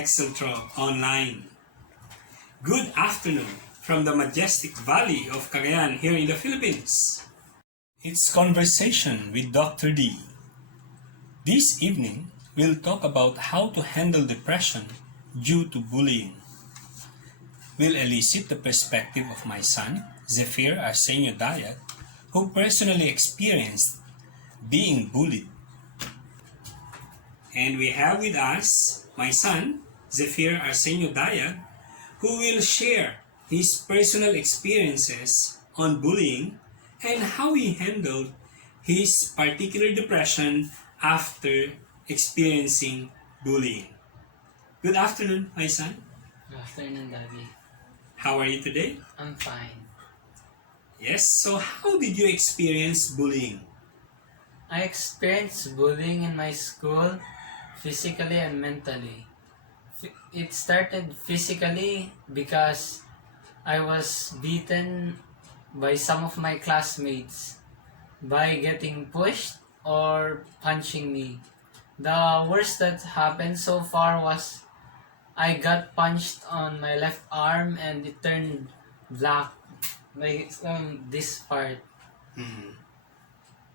Exceltrove online. Good afternoon from the majestic valley of Cagayan here in the Philippines. It's Conversation with Dr. D. This evening, we'll talk about how to handle depression due to bullying. We'll elicit the perspective of my son, Zephyr Arsenio Dayag, who personally experienced being bullied. And we have with us my son, Zephyr Arsenio Dayag, who will share his personal experiences on bullying and how he handled his particular depression after experiencing bullying. Good afternoon, my son. Good afternoon, Daddy. How are you today? I'm fine. Yes, so how did you experience bullying? I experienced bullying in my school, physically and mentally. It started physically because I was beaten by some of my classmates by getting pushed or punching me. The worst that happened so far was I got punched on my left arm and it turned black by this part.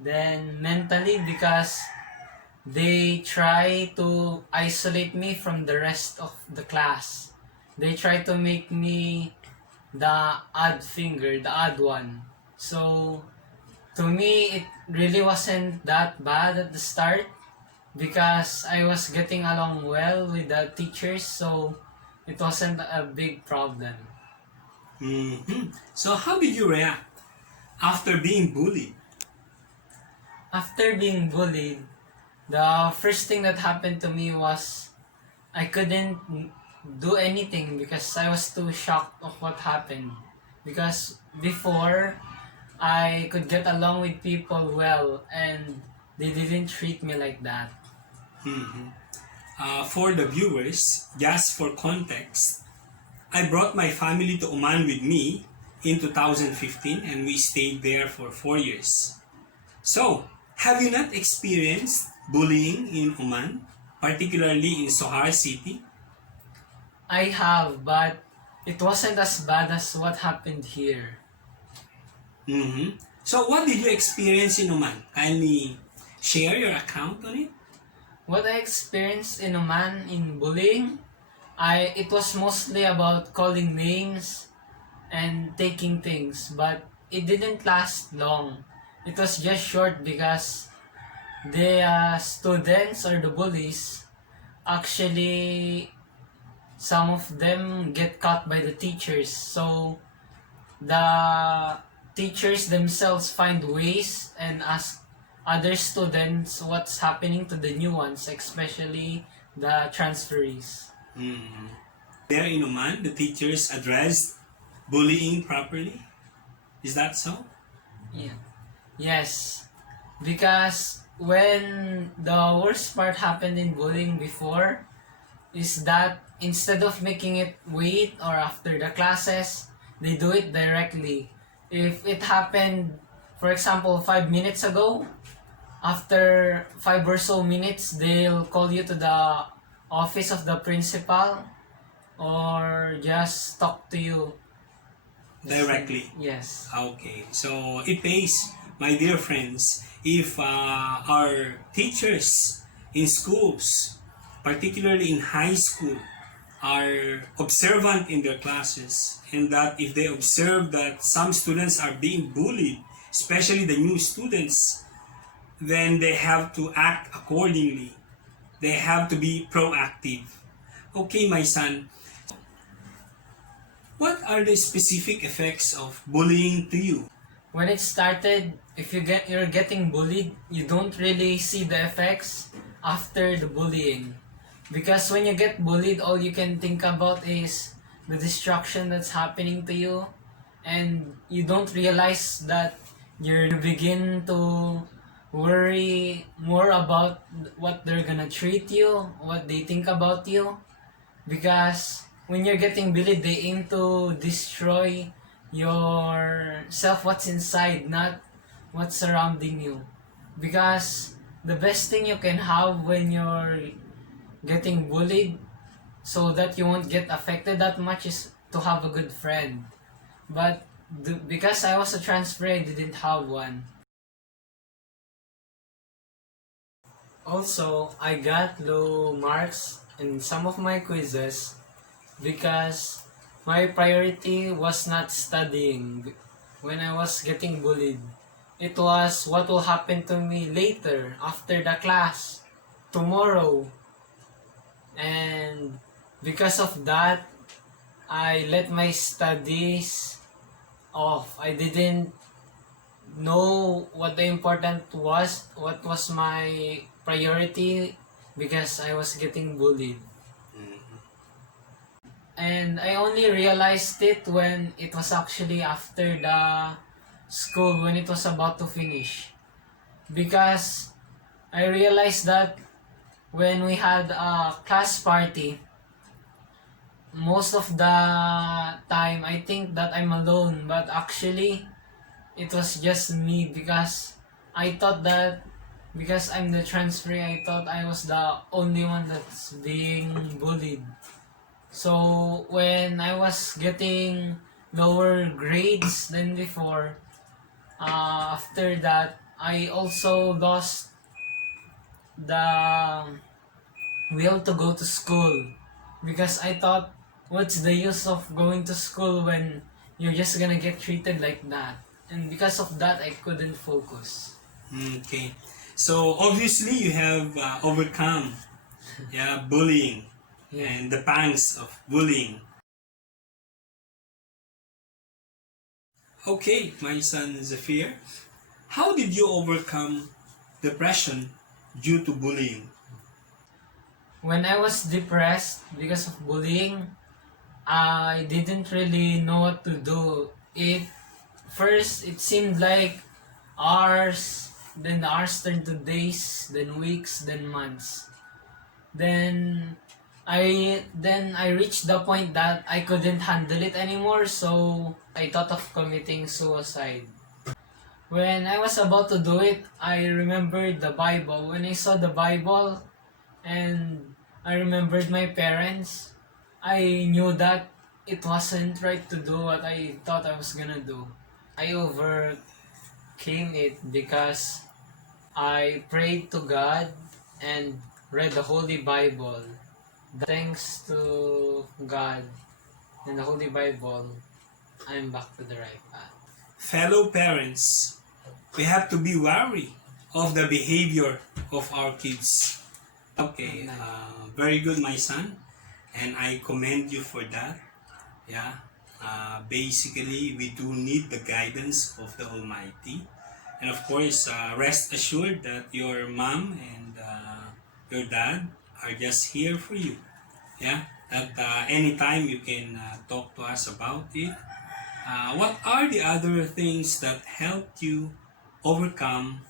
Then mentally, because they try to isolate me from the rest of the class. They try to make me the odd finger, the odd one. So to me, it really wasn't that bad at the start because I was getting along well with the teachers, so it wasn't a big problem. So how did you react after being bullied? After being bullied, the first thing that happened to me was I couldn't do anything because I was too shocked of what happened. Because before, I could get along with people well and they didn't treat me like that. For the viewers, just for context, I brought my family to Oman with me in 2015 and we stayed there for 4 years. So, have you not experienced bullying in Oman, particularly in Sohar City? I have, but it wasn't as bad as what happened here. So what did you experience in Oman? Kindly share your account on it. What I experienced in Oman in bullying, it was mostly about calling names and taking things, but it didn't last long. It was just short because the students or the bullies, actually, some of them get caught by the teachers. So the teachers themselves find ways and ask other students what's happening to the new ones, especially the transferees. There in Oman, the teachers addressed bullying properly. Is that so? Yeah. Yes. Because when the worst part happened in bullying before is that instead of making it wait or after the classes, they do it directly. If it happened, for example, 5 minutes ago, after 5 or so minutes, they'll call you to the office of the principal or just talk to you Directly? Yes. Okay, so it pays, my dear friends, if our teachers in schools, particularly in high school, are observant in their classes, and that if they observe that some students are being bullied, especially the new students, then they have to act accordingly. They have to be proactive. Okay, my son, what are the specific effects of bullying to you? When it started, if you're getting bullied, you don't really see the effects after the bullying. Because when you get bullied, all you can think about is the destruction that's happening to you, and you don't realize that you begin to worry more about what they're gonna treat you, what they think about you. Because when you're getting bullied, they aim to destroy yourself, what's inside, not what's surrounding you. Because the best thing you can have when you're getting bullied so that you won't get affected that much is to have a good friend. But because I was a transfer, I didn't have one. Also, I got low marks in some of my quizzes because my priority was not studying when I was getting bullied. It was what will happen to me later after the class, tomorrow. And because of that, I let my studies off. I didn't know what the important was, what was my priority because I was getting bullied. And I only realized it when it was actually after the school, when it was about to finish. Because I realized that when we had a class party, most of the time I think that I'm alone, but actually it was just me because I thought that because I'm the transferee, I thought I was the only one that's being bullied. So when I was getting lower grades than before, after that I also lost the will to go to school because I thought, what's the use of going to school when you're just gonna get treated like that? And because of that, I couldn't focus. Okay. So obviously you have overcome bullying Yeah. and the pangs of bullying. Okay, my son Zafir, how did you overcome depression due to bullying? When I was depressed because of bullying, I didn't really know what to do. It seemed like hours, then the hours turned to days, then weeks, then months. Then I reached the point that I couldn't handle it anymore, so I thought of committing suicide. When I was about to do it, I remembered the Bible. When I saw the Bible and I remembered my parents, I knew that it wasn't right to do what I thought I was gonna do. I overcame it because I prayed to God and read the Holy Bible. Thanks to God and the Holy Bible, I'm back to the right path. Fellow parents, we have to be wary of the behavior of our kids. Okay, very good, my son, and I commend you for that. Yeah, basically, we do need the guidance of the Almighty, and of course, rest assured that your mom and your dad are just here for you. Yeah, at any time you can talk to us about it. What are the other things that helped you overcome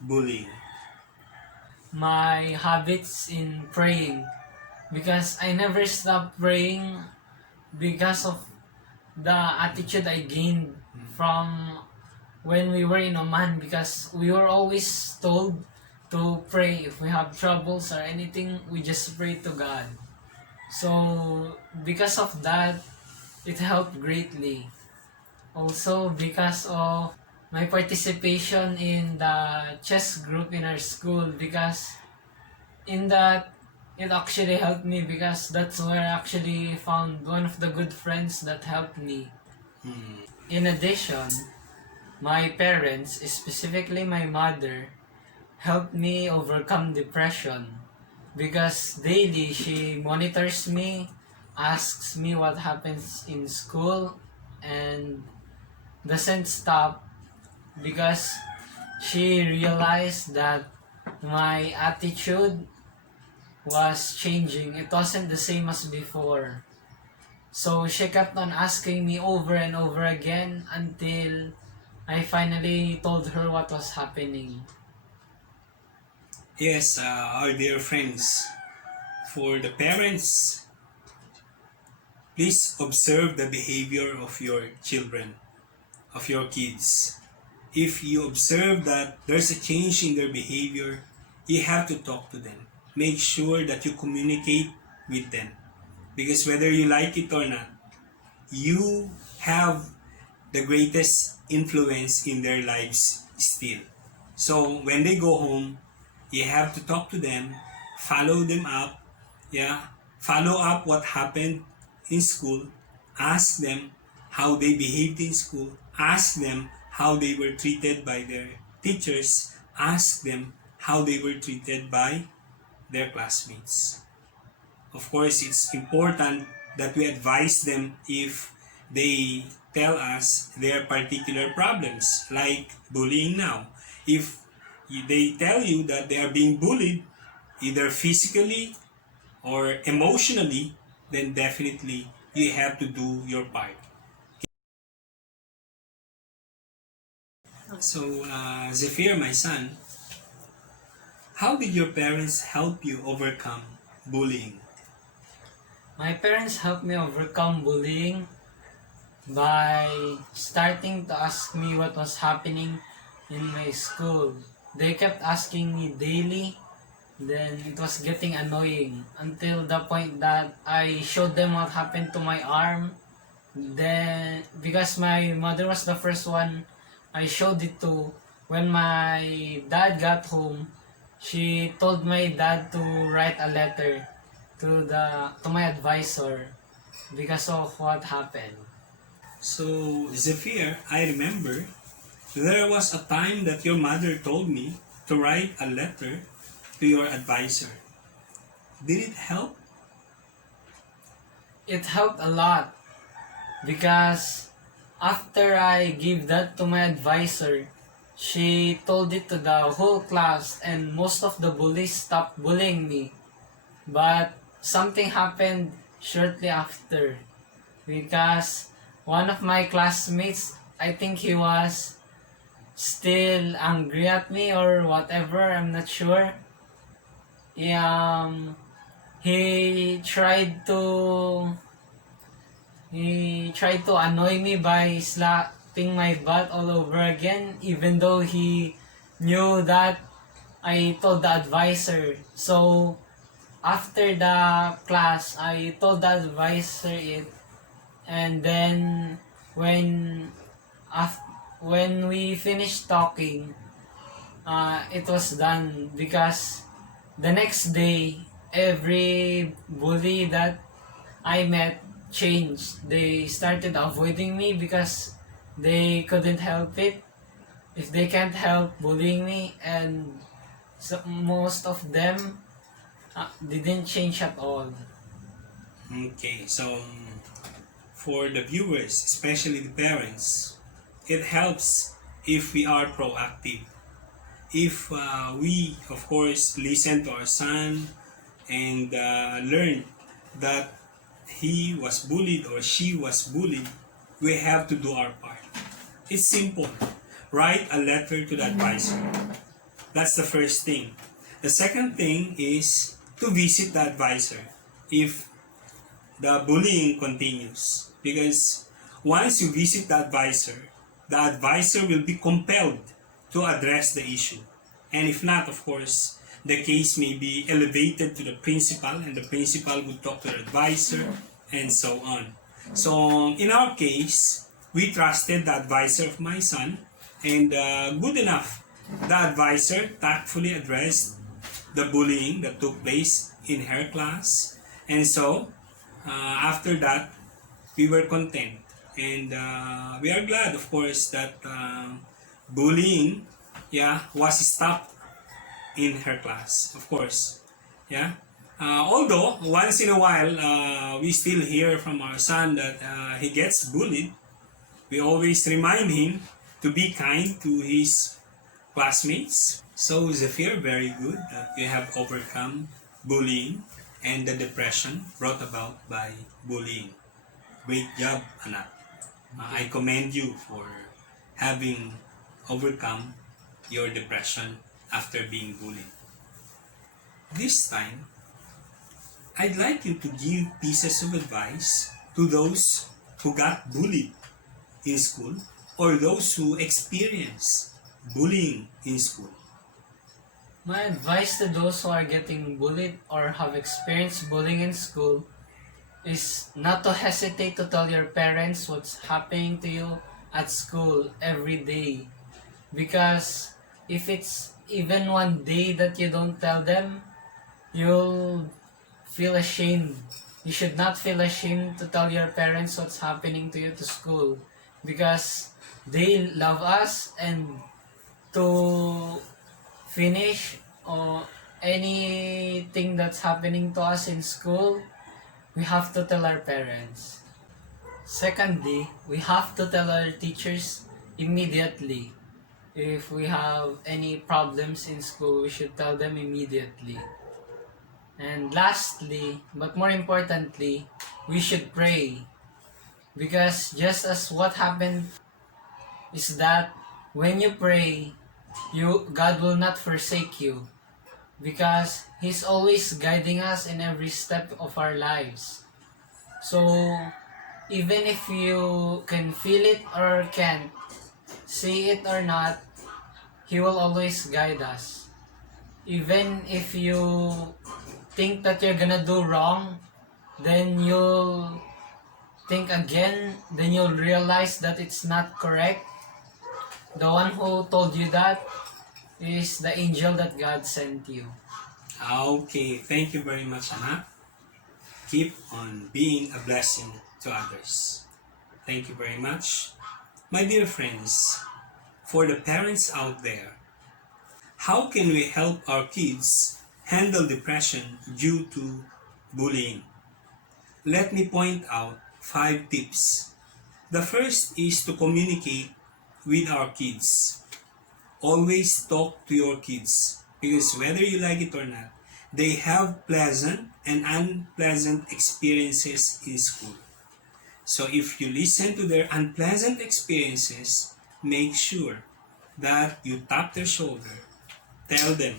bullying? My habits in praying because I never stopped praying because of the attitude I gained from when we were in Oman because we were always told to pray if we have troubles or anything we just pray to God. So because of that it helped greatly. Also because of my participation in the chess group in our school because in that it actually helped me because that's where I actually found one of the good friends that helped me. In addition, my parents, specifically my mother, helped me overcome depression because daily she monitors me, asks me what happens in school, and doesn't stop because she realized that my attitude was changing. It wasn't the same as before. So she kept on asking me over and over again until I finally told her what was happening. Yes, our dear friends, for the parents, please observe the behavior of your children, of your kids. If you observe that there's a change in their behavior, you have to talk to them. Make sure that you communicate with them. Because whether you like it or not, you have the greatest influence in their lives still. So when they go home, you have to talk to them, follow them up, yeah, follow up what happened in school, ask them how they behaved in school, ask them how they were treated by their teachers, ask them how they were treated by their classmates. Of course, it's important that we advise them if they tell us their particular problems, like bullying now. If they tell you that they are being bullied, either physically or emotionally, then definitely you have to do your part. So, Zephyr, my son, how did your parents help you overcome bullying? My parents helped me overcome bullying by starting to ask me what was happening in my school. They kept asking me daily, then it was getting annoying until the point that I showed them what happened to my arm. Then, because my mother was the first one I showed it to, when my dad got home, she told my dad to write a letter to my advisor because of what happened. So, Zephyr, I remember there was a time that your mother told me to write a letter to your advisor. Did it help? It helped a lot because after I gave that to my advisor, she told it to the whole class and most of the bullies stopped bullying me. But something happened shortly after because one of my classmates, I think he was still angry at me or whatever, I'm not sure. Um, he tried to he tried to annoy me by slapping my butt all over again, even though he knew that I told the advisor. So after the class, I told the advisor it, and then when af- when we finished talking, it was done because the next day, every bully that I met changed. They started avoiding me because they couldn't help it. If they can't help bullying me, and so most of them didn't change at all. Okay, so for the viewers, especially the parents, it helps if we are proactive. If we, of course, listen to our son and learn that he was bullied or she was bullied, we have to do our part. It's simple. Write a letter to the advisor. That's the first thing. The second thing is to visit the advisor if the bullying continues. Because once you visit the advisor will be compelled to address the issue. And if not, of course, the case may be elevated to the principal and the principal would talk to the advisor and so on. So in our case, we trusted the advisor of my son and good enough. The advisor tactfully addressed the bullying that took place in her class. And so, after that, we were content. And we are glad, of course, that bullying was stopped in her class, of course. Yeah. Although, once in a while, we still hear from our son that he gets bullied, we always remind him to be kind to his classmates. So, Zephyr, very good that you have overcome bullying and the depression brought about by bullying. Great job, anak. I commend you for having overcome your depression after being bullied. This time, I'd like you to give pieces of advice to those who got bullied in school or those who experience bullying in school. My advice to those who are getting bullied or have experienced bullying in school is not to hesitate to tell your parents what's happening to you at school every day. Because if it's even one day that you don't tell them, you'll feel ashamed. You should not feel ashamed to tell your parents what's happening to you to school, because they love us, and to finish or anything that's happening to us in school, we have to tell our parents. Secondly, we have to tell our teachers immediately. If we have any problems in school, we should tell them immediately. And lastly, but more importantly, we should pray. Because just as what happened is that when you pray, God will not forsake you. Because He's always guiding us in every step of our lives. So, even if you can feel it or can't, see it or not, He will always guide us. Even if you think that you're gonna do wrong, then you'll think again, then you'll realize that it's not correct. The one who told you that is the angel that God sent you. Okay, thank you very much, anak. Keep on being a blessing to others. Thank you very much. My dear friends, for the parents out there, how can we help our kids handle depression due to bullying? Let me point out 5 tips. The first is to communicate with our kids. Always talk to your kids, because whether you like it or not, they have pleasant and unpleasant experiences in school. So if you listen to their unpleasant experiences, make sure that you tap their shoulder. Tell them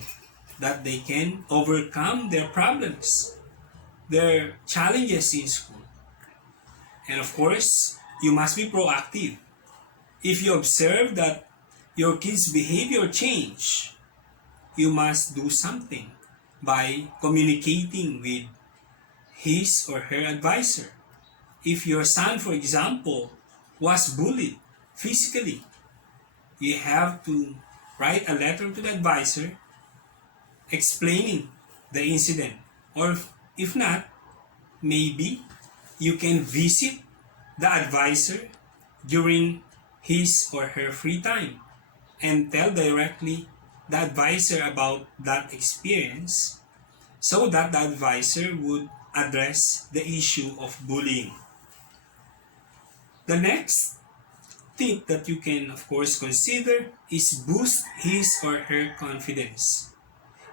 that they can overcome their problems, their challenges in school. And of course, you must be proactive. If you observe that your kid's behavior change, you must do something by communicating with his or her advisor. If your son, for example, was bullied physically, you have to write a letter to the advisor explaining the incident. Or if not, maybe you can visit the advisor during his or her free time and tell directly the advisor about that experience, so that the advisor would address the issue of bullying. The next tip that you can, of course, consider is boost his or her confidence.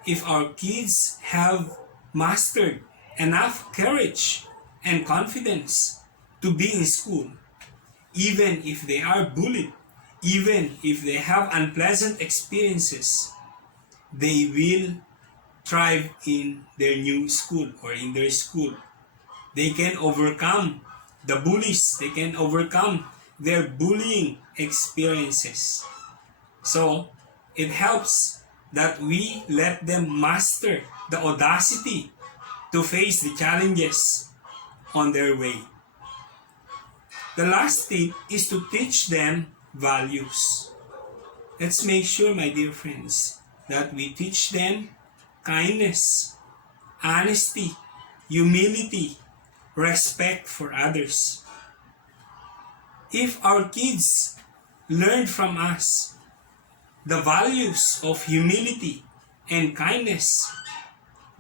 If our kids have mastered enough courage and confidence to be in school, even if they are bullied, even if they have unpleasant experiences, they will thrive in their new school or in their school. They can overcome the bullies, they can overcome their bullying experiences. So, it helps that we let them master the audacity to face the challenges on their way. The last tip is to teach them values. Let's make sure, my dear friends, that we teach them kindness, honesty, humility, respect for others. If our kids learn from us the values of humility and kindness,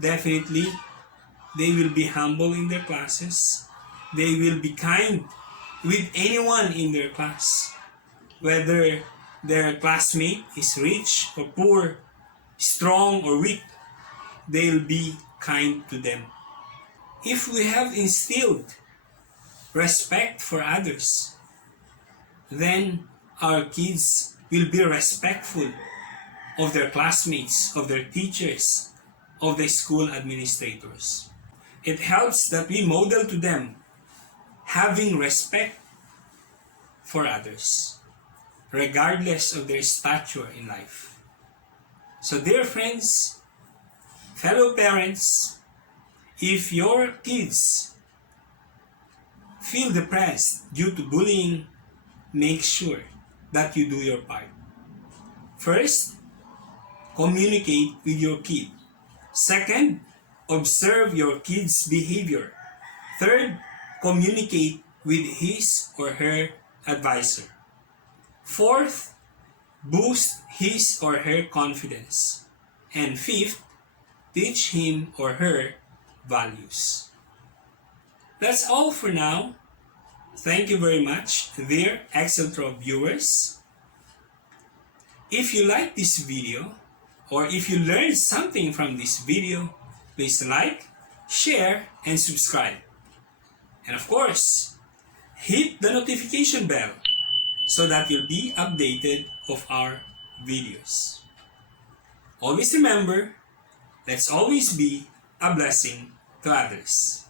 definitely they will be humble in their classes. They will be kind with anyone in their class, whether their classmate is rich or poor, strong or weak. They'll be kind to them. If we have instilled respect for others, then our kids will be respectful of their classmates, of their teachers, of the school administrators. It helps that we model to them having respect for others, regardless of their stature in life. So, dear friends, fellow parents, if your kids feel depressed due to bullying, make sure that you do your part. First, communicate with your kid. Second, observe your kid's behavior. Third, communicate with his or her advisor. Fourth, boost his or her confidence. And fifth, teach him or her values. That's all for now. Thank you very much, dear Exceltrove viewers. If you like this video, or if you learned something from this video, please like, share, and subscribe. And of course, hit the notification bell so that you'll be updated of our videos. Always remember, let's always be a blessing to others.